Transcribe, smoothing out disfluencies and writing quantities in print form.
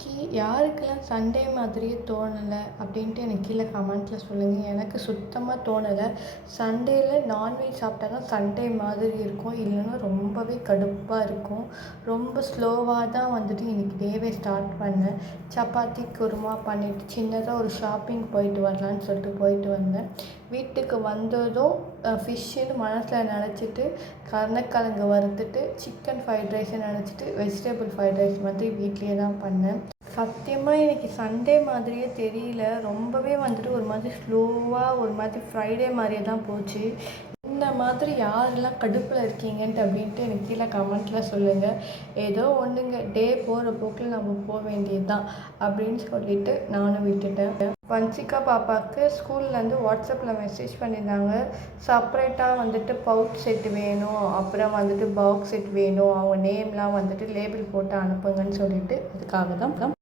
இன்னைக்கு யாருக்கெல்லாம் சண்டே மாதிரியே தோணலை அப்படின்ட்டு எனக்கு கீழே கமெண்ட்டில் சொல்லுங்கள். எனக்கு சுத்தமாக தோணலை. சண்டேயில் நான்வெஜ் சாப்பிட்டா தான் சண்டே மாதிரி இருக்கும், இல்லைன்னா ரொம்பவே கடுப்பாக இருக்கும். ரொம்ப ஸ்லோவாக தான் வந்துட்டு இன்றைக்கி டேவே ஸ்டார்ட் பண்ணேன். சப்பாத்தி குருமா பண்ணிவிட்டு சின்னதாக ஒரு ஷாப்பிங் போயிட்டு வரலான்னு சொல்லிட்டு போயிட்டு வந்தேன். வீட்டுக்கு வந்ததும் ஃபிஷ்ஷுன்னு மனசில் நினச்சிட்டு கருணக்கிழங்கு வறுத்துட்டு சிக்கன் ஃப்ரைட் ரைஸை நினச்சிட்டு வெஜிடபிள் ஃப்ரைட் ரைஸ் வந்து வீட்லேயே தான் பண்ணேன். சத்தியமாக எனக்கு சண்டே மாதிரியே தெரியல. ரொம்பவே வந்துட்டு ஒரு மாதிரி ஸ்லோவாக ஒரு மாதிரி ஃப்ரைடே மாதிரியே தான் போச்சு. இந்த மாதிரி யாரெல்லாம் கடுப்பில் இருக்கீங்கன்ட்டு அப்படின்ட்டு எனக்கு கீழே கமெண்ட்டில் சொல்லுங்கள். ஏதோ ஒன்றுங்க, டே போகிற போக்கில் நம்ம போக வேண்டியது தான் அப்படின்னு சொல்லிட்டு நானும் விட்டுட்டேன். வன்சிகா பாப்பாவுக்கு ஸ்கூல்லேருந்து வாட்ஸ்அப்பில் மெசேஜ் பண்ணியிருந்தாங்க. செப்ரேட்டாக வந்துட்டு பவுச் செட் வேணும், அப்புறம் வந்துட்டு பாக்ஸ் செட் வேணும், அவங்க நேம்லாம் வந்துட்டு லேபிள் போட்டு அனுப்புங்கன்னு சொல்லிட்டு அதுக்காக தான்